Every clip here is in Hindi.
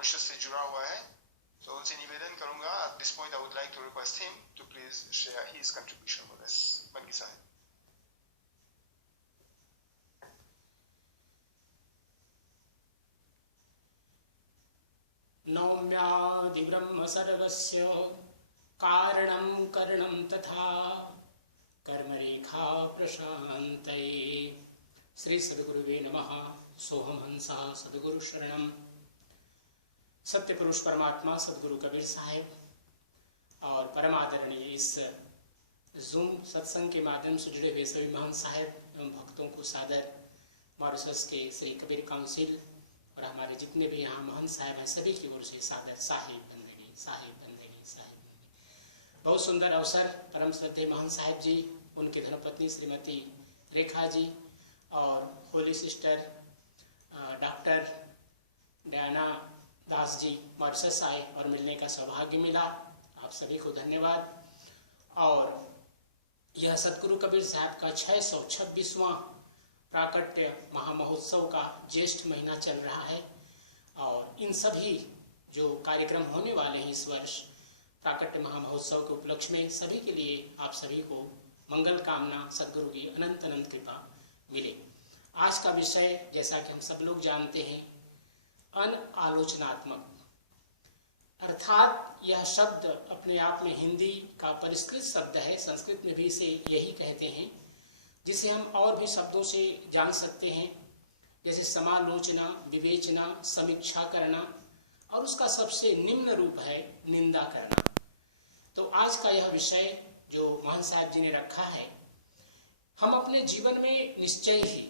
मॉरिशस से जुड़ा हुआ है, तो उनसे निवेदन करूंगा, at this point I would like to request him to please share his contribution with us. बंगी साहब। नौम्यादिब्रह्म सर्वस्य कारणं करणं तथा कर्मरेखा प्रशान्तये। श्री सद्गुरुवे नमः। सोहम हंसः सद्गुरु शरणम। सत्य पुरुष परमात्मा सद्गुरु कबीर साहिब और परम आदरणीय इस जूम सत्संग के माध्यम से जुड़े हुए सभी महान साहिब एवं भक्तों को सादर मॉरिशस के श्री कबीर काउंसिल और हमारे जितने भी यहाँ महान साहिब हैं सभी की ओर से सादर साहिब बंदगी, साहिब बंदगी, साहिब बंदगी। बहुत सुंदर अवसर। परम श्रद्धेय महान साहिब जी, उनकी धर्मपत्नी श्रीमती रेखा जी और Holi sister doctor Diana Das ji Mauritius आए और मिलने का सौभाग्य मिला। आप सभी को धन्यवाद। और यह सतगुरु कबीर साहब का 626वां प्राकट्य महामहोत्सव का ज्येष्ठ महीना चल रहा है और इन सभी जो कार्यक्रम होने वाले हैं इस वर्ष प्राकट्य महामहोत्सव के उपलक्ष्य में सभी के लिए आप सभी को मंगल कामना, सद्गुरु की अनंत अनंत कृपा मिले। आज का विषय जैसा कि हम सब लोग जानते हैं अनआलोचनात्मक, अर्थात यह शब्द अपने आप में हिंदी का परिष्कृत शब्द है, संस्कृत में भी इसे यही कहते हैं, जिसे हम और भी शब्दों से जान सकते हैं जैसे समालोचना, विवेचना, समीक्षा करना और उसका सबसे निम्न रूप है निंदा करना। तो आज का यह विषय जो महान साहब जी ने रखा है, हम अपने जीवन में निश्चय ही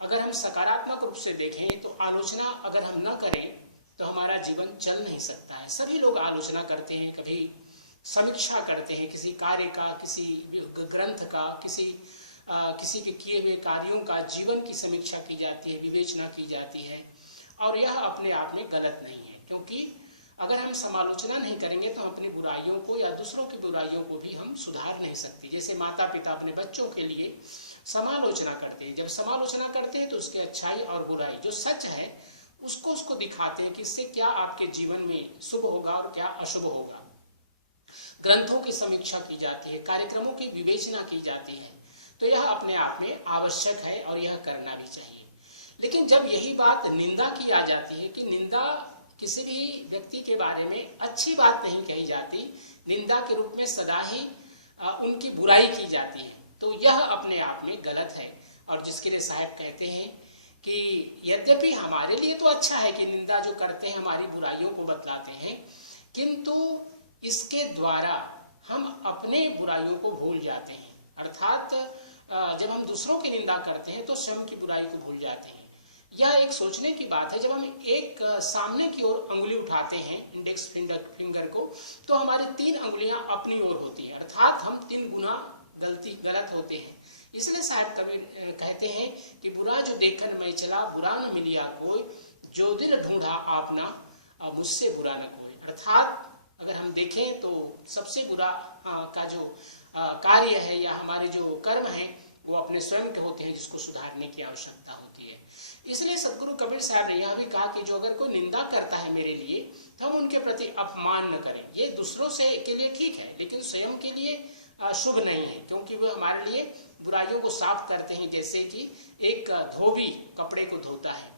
अगर हम सकारात्मक रूप से देखें तो आलोचना अगर हम न करें तो हमारा जीवन चल नहीं सकता है। सभी लोग आलोचना करते हैं, कभी समीक्षा करते हैं किसी कार्य का, किसी ग्रंथ का, किसी के किए हुए कार्यों का, जीवन की समीक्षा की जाती है, विवेचना की जाती है और यह अपने आप में गलत नहीं है, क्योंकि अगर हम समालोचना नहीं करेंगे तो हम अपनी बुराइयों को या दूसरों की बुराइयों को भी हम सुधार नहीं सकते। जैसे माता पिता अपने बच्चों के लिए समालोचना करते हैं, जब समालोचना करते हैं तो उसकी अच्छाई और बुराई जो सच है उसको दिखाते हैं कि इससे क्या आपके जीवन में शुभ होगा और क्या अशुभ होगा। ग्रंथों की समीक्षा की जाती है, कार्यक्रमों की विवेचना की जाती है, तो यह अपने आप में आवश्यक है और यह करना भी चाहिए। लेकिन जब यही बात निंदा की आ जाती है कि निंदा किसी भी व्यक्ति के बारे में अच्छी बात नहीं कही जाती, निंदा के रूप में सदा ही उनकी बुराई की जाती है, तो यह अपने आप में गलत है। और जिसके लिए साहब कहते हैं कि यद्यपि हमारे लिए तो अच्छा है कि निंदा जो करते हैं हमारी बुराइयों को बतलाते हैं, किंतु इसके द्वारा हम अपने बुराइयों को भूल जाते हैं। अर्थात जब हम दूसरों की निंदा करते हैं तो स्वयं की बुराई को भूल जाते हैं। यह एक सोचने की बात है। जब हम एक सामने की ओर अंगुली उठाते हैं, इंडेक्स फिंगर को, तो हमारी 3 अंगुलियां अपनी ओर होती हैं, अर्थात हम 3 गुना गलत होते हैं। इसलिए साहब कबीर कहते हैं कि बुरा जो देखन मैं चला, बुरा न मिलिया कोई, जो दिल ढूंढा आपना मुझसे बुरा न कोई। अर्थात अगर हम देखें तो सबसे बुरा का जो कार्य है या हमारे जो कर्म हैं वो अपने स्वयं के होते हैं, जिसको सुधारने की आवश्यकता होती है। इसलिए सद्गुरु कबीर साहब ने यह भी कहा कि जो अगर कोई निंदा करता है मेरे लिए तो हम उनके प्रति अपमान न करें। ये दूसरों से के लिए ठीक है, लेकिन स्वयं के लिए शुभ नहीं है, क्योंकि वो हमारे लिए बुराइयों को साफ करते हैं, जैसे कि एक धोबी कपड़े को धोता है।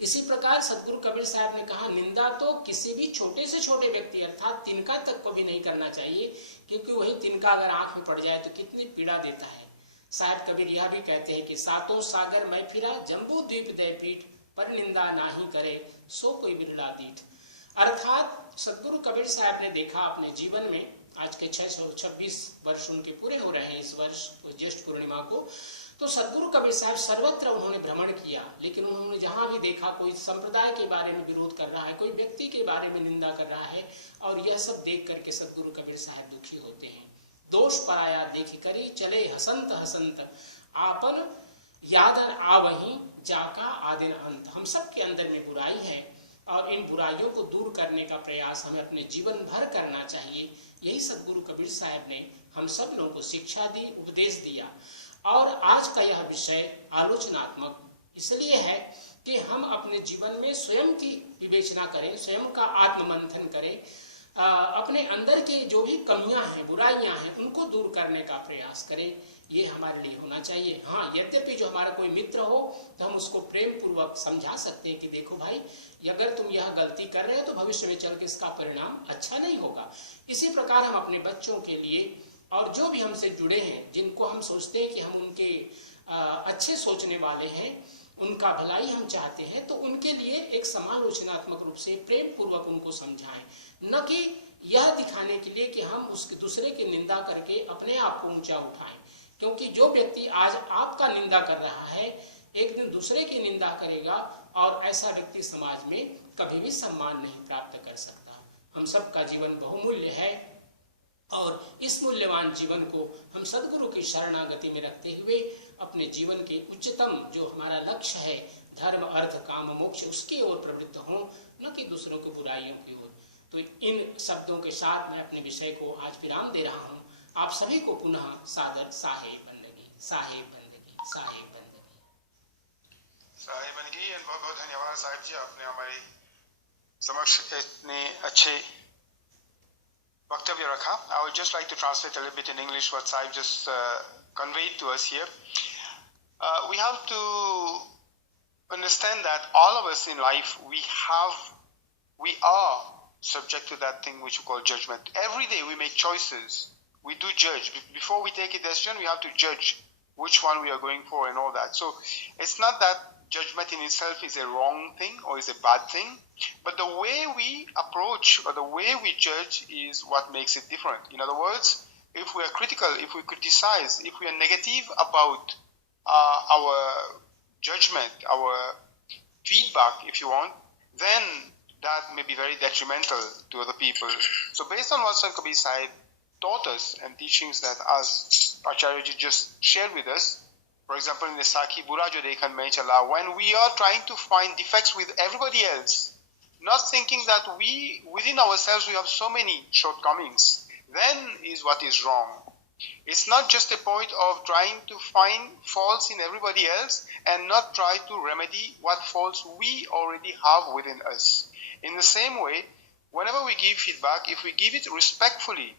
इसी प्रकार सद्गुरु कबीर साहब ने कहा निंदा तो किसी भी छोटे से छोटे व्यक्ति अर्थात तिनका तक को भी नहीं करना चाहिए, क्योंकि वही तिनका अगर आंख में पड़ जाए तो कितनी पीड़ा देता है। साहब कबीर यह भी कहते हैं कि सातों सागर मैं फिरा, जम्बू द्वीप दय पीठ, पर निंदा नाही करे सो कोई बिरला दीठ। अर्थात सद्गुरु कबीर साहब ने देखा अपने जीवन में, आज के 626 वर्ष उनके पूरे हो रहे हैं इस वर्ष ज्येष्ठ पूर्णिमा को, तो सद्गुरु कबीर साहब सर्वत्र उन्होंने भ्रमण किया, लेकिन उन्होंने जहां भी देखा कोई संप्रदाय के बारे में विरोध कर रहा है, कोई व्यक्ति के बारे में निंदा कर रहा है, और यह सब देख करके सद्गुरु कबीर साहब दुखी होते हैं। दोष पराया देखी करी चले हसंत हसंत, आपन यादन आवहीं जाका आदिन अंत। हम सब के अंदर में बुराई है और इन बुराइयों को दूर करने का प्रयास हमें अपने जीवन भर करना चाहिए। यही सद्गुरु कबीर साहब ने हम सब लोगों को शिक्षा दी, उपदेश दिया। और आज का यह विषय आलोचनात्मक इसलिए है कि हम अपने जीवन में स्वयं की विवेचना करें, स्वयं का आत्ममंथन करें, अपने अंदर के जो भी कमियां हैं, बुराइयां हैं, उनको दूर करने का प्रयास करें। ये हमारे लिए होना चाहिए। हाँ, यद्यपि जो हमारा कोई मित्र हो तो हम उसको प्रेम पूर्वक समझा सकते हैं कि देखो भाई, अगर तुम यह गलती कर रहे हो तो भविष्य में चल के इसका परिणाम अच्छा नहीं होगा। इसी प्रकार हम अपने बच्चों के लिए और जो भी हमसे जुड़े हैं, जिनको हम सोचते हैं कि हम उनके अच्छे सोचने वाले हैं, उनका भलाई हम चाहते हैं, तो उनके लिए एक समालोचनात्मक रूप से प्रेम पूर्वक उनको समझाएं, न कि यह दिखाने के लिए कि हम उसके दूसरे की निंदा करके अपने आप को ऊंचा उठाएं। क्योंकि जो व्यक्ति आज आपका निंदा कर रहा है, एक दिन दूसरे की निंदा करेगा और ऐसा व्यक्ति समाज में कभी भी सम्मान नहीं प्राप्त कर सकता। हम सबका जीवन बहुमूल्य है और इस मूल्यवान जीवन को हम सद्गुरु की शरणागति में रखते हुए अपने जीवन के उच्चतम जो हमारा लक्ष्य है, धर्म अर्थ काम मोक्ष, उसकी ओर प्रवृत्त हों, न कि दूसरों की बुराइयों की ओर। तो इन शब्दों के साथ मैं अपने विषय को आज विराम दे रहा हूँ। आप सभी को पुनः सादर साहेब बंदगी, साहेब बंदगी, साहेब बंदगी। साहेब बंदगी। बहुत बहुत धन्यवाद साहिब जी, आपने हमारे समक्ष इतने अच्छे वक्तव्य रखा। I would just like to translate a little bit in English what Sahib just conveyed to us here. We have to understand that all of us in life, we are subject to that thing which we call judgment. Every day we make choices. We do judge. Before we take a decision, we have to judge which one we are going for and all that. So it's not that judgment in itself is a wrong thing or is a bad thing, but the way we approach or the way we judge is what makes it different. In other words, if we are critical, if we criticize, if we are negative about our judgment, our feedback, if you want, then that may be very detrimental to other people. So based on what Sant Kabir Sahib taught us and teachings that as Acharya ji just shared with us, for example, in the Sakhi Bura Jo Dekhan Mein Chala, when we are trying to find defects with everybody else, not thinking that within ourselves, we have so many shortcomings, then is what is wrong. It's not just a point of trying to find faults in everybody else and not try to remedy what faults we already have within us. In the same way, whenever we give feedback, if we give it respectfully,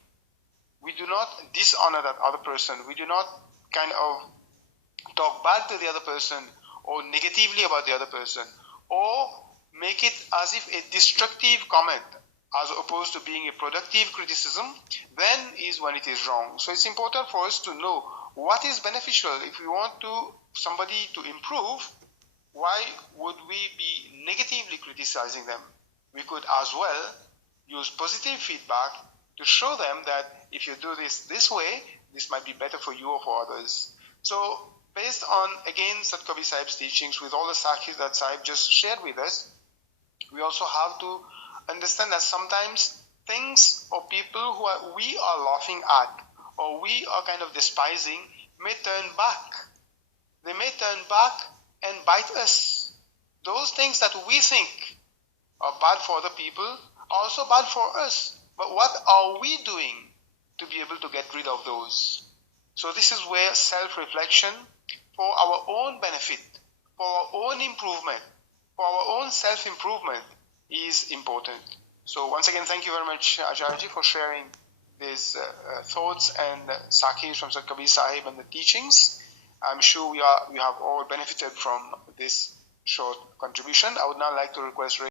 we do not dishonor that other person. We do not kind of talk bad to the other person or negatively about the other person or make it as if a destructive comment as opposed to being a productive criticism, then is when it is wrong. So it's important for us to know what is beneficial. If we want somebody to improve, why would we be negatively criticizing them? We could as well use positive feedback to show them that if you do this way, this might be better for you or for others. So based on, again, Sat Kabir Sahib's teachings with all the sakhis that Sahib just shared with us, we also have to understand that sometimes things or people who we are laughing at or we are kind of despising may turn back. They may turn back and bite us. Those things that we think are bad for other people are also bad for us. But what are we doing to be able to get rid of those? So this is where self-reflection for our own benefit, for our own improvement, for our own self-improvement is important. So once again, thank you very much, Acharya, for sharing these thoughts and sakhis from Sant Kabir Sahib and the teachings. I'm sure we have all benefited from this short contribution. I would now like to request